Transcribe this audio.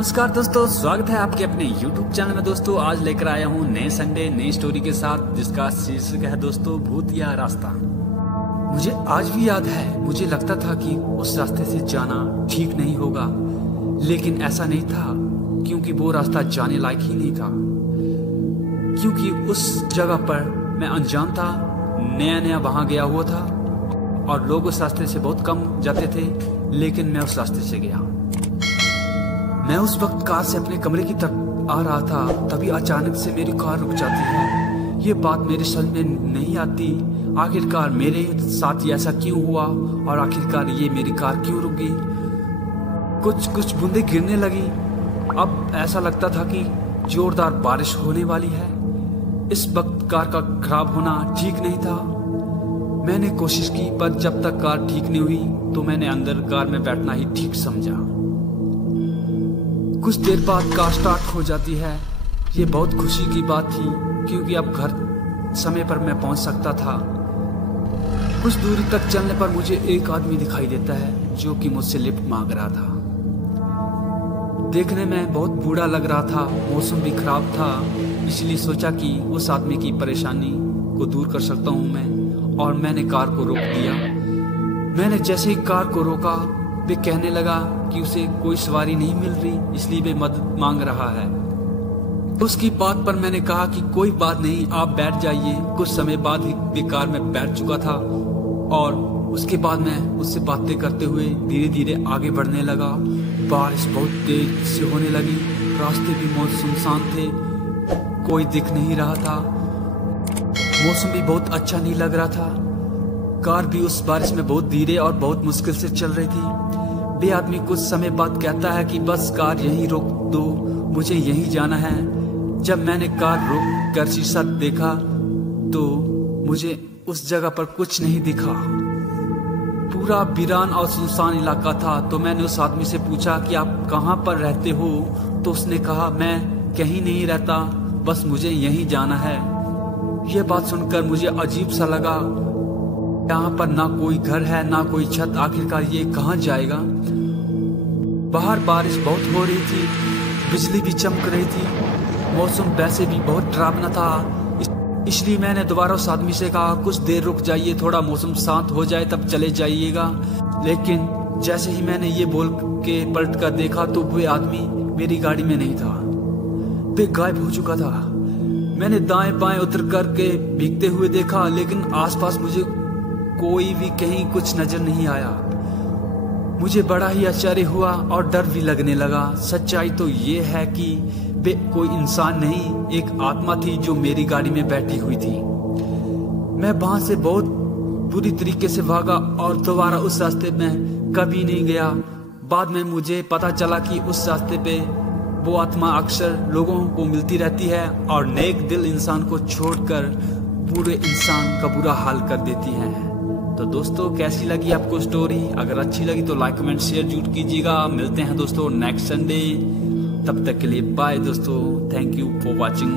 नमस्कार दोस्तों, स्वागत है आपके अपने YouTube चैनल में। दोस्तों आज लेकर आया हूँ नए संडे नई स्टोरी के साथ, जिसका शीर्षक है दोस्तों भूत या रास्ता। मुझे आज भी याद है, मुझे लगता था कि उस रास्ते से जाना ठीक नहीं होगा, लेकिन ऐसा नहीं था, क्योंकि वो रास्ता जाने लायक ही नहीं था। क्योंकि उस जगह पर मैं अनजान था, नया नया वहां गया हुआ था और लोग उस रास्ते से बहुत कम जाते थे, लेकिन मैं उस रास्ते से गया। मैं उस वक्त कार से अपने कमरे की तरफ आ रहा था, तभी अचानक से मेरी कार रुक जाती है। ये बात मेरे समझ में नहीं आती, आखिरकार मेरे साथ ये ऐसा क्यों हुआ और आखिरकार ये मेरी कार क्यों रुक गई। कुछ कुछ बूंदें गिरने लगी। अब ऐसा लगता था कि जोरदार बारिश होने वाली है। इस वक्त कार का खराब होना ठीक नहीं था। मैंने कोशिश की, पर जब तक कार ठीक नहीं हुई तो मैंने अंदर कार में बैठना ही ठीक समझा। कुछ देर बाद कार स्टार्ट हो जाती है। ये बहुत खुशी की बात थी, क्योंकि अब घर समय पर मैं पहुंच सकता था। कुछ दूरी तक चलने पर मुझे एक आदमी दिखाई देता है, जो कि मुझसे लिफ्ट मांग रहा था। देखने में बहुत बूढ़ा लग रहा था, मौसम भी खराब था, इसलिए सोचा कि उस आदमी की परेशानी को दूर कर सकता हूं मैं, और मैंने कार को रोक दिया। मैंने जैसे ही कार को रोका, वे कहने लगा कि उसे कोई सवारी नहीं मिल रही, इसलिए वे मदद मांग रहा है। उसकी बात पर मैंने कहा कि कोई बात नहीं, आप बैठ जाइए। कुछ समय बाद ही वे कार में बैठ चुका था और उसके बाद मैं उससे बातें करते हुए धीरे धीरे आगे बढ़ने लगा। बारिश बहुत तेज से होने लगी, रास्ते भी बहुत सुनसान थे, कोई दिख नहीं रहा था, मौसम भी बहुत अच्छा नहीं लग रहा था। कार भी उस बारिश में बहुत धीरे और बहुत मुश्किल से चल रही थी। वे आदमी कुछ समय बाद कहता है कि बस कार यहीं रोक दो, मुझे यहीं जाना है। जब मैंने कार रोक कर शीशा देखा तो मुझे उस जगह पर कुछ नहीं दिखा। पूरा वीरान और सुनसान इलाका था। तो मैंने उस आदमी से पूछा कि आप कहाँ पर रहते हो, तो उसने कहा मैं कहीं नहीं रहता, बस मुझे यहीं जाना है। यह बात सुनकर मुझे अजीब सा लगा। यहाँ पर ना कोई घर है ना कोई छत, आखिरकार ये कहाँ जाएगा। बाहर बारिश बहुत हो रही थी, बिजली भी चमक रही थी, मौसम वैसे भी बहुत डरावना था। इसलिए मैंने दोबारा उस आदमी से कहा कुछ देर रुक जाइए, थोड़ा मौसम शांत हो जाए तब चले जाइएगा। लेकिन जैसे ही मैंने ये बोल के पलट कर देखा तो वो आदमी मेरी गाड़ी में नहीं था, वे गायब हो चुका था। मैंने दाएं बाएं उतर करके भीगते हुए देखा, लेकिन आसपास मुझे कोई भी कहीं कुछ नजर नहीं आया। मुझे बड़ा ही आश्चर्य हुआ और डर भी लगने लगा। सच्चाई तो ये है कि वे कोई इंसान नहीं, एक आत्मा थी जो मेरी गाड़ी में बैठी हुई थी। मैं वहां से बहुत बुरी तरीके से भागा और दोबारा उस रास्ते में कभी नहीं गया। बाद में मुझे पता चला कि उस रास्ते पे वो आत्मा अक्सर लोगों को मिलती रहती है और नेक दिल इंसान को छोड़कर पूरे इंसान का बुरा हाल कर देती है। तो दोस्तों कैसी लगी आपको स्टोरी? अगर अच्छी लगी तो लाइक कमेंट शेयर जरूर कीजिएगा। मिलते हैं दोस्तों नेक्स्ट संडे, तब तक के लिए बाय दोस्तों, थैंक यू फॉर वॉचिंग।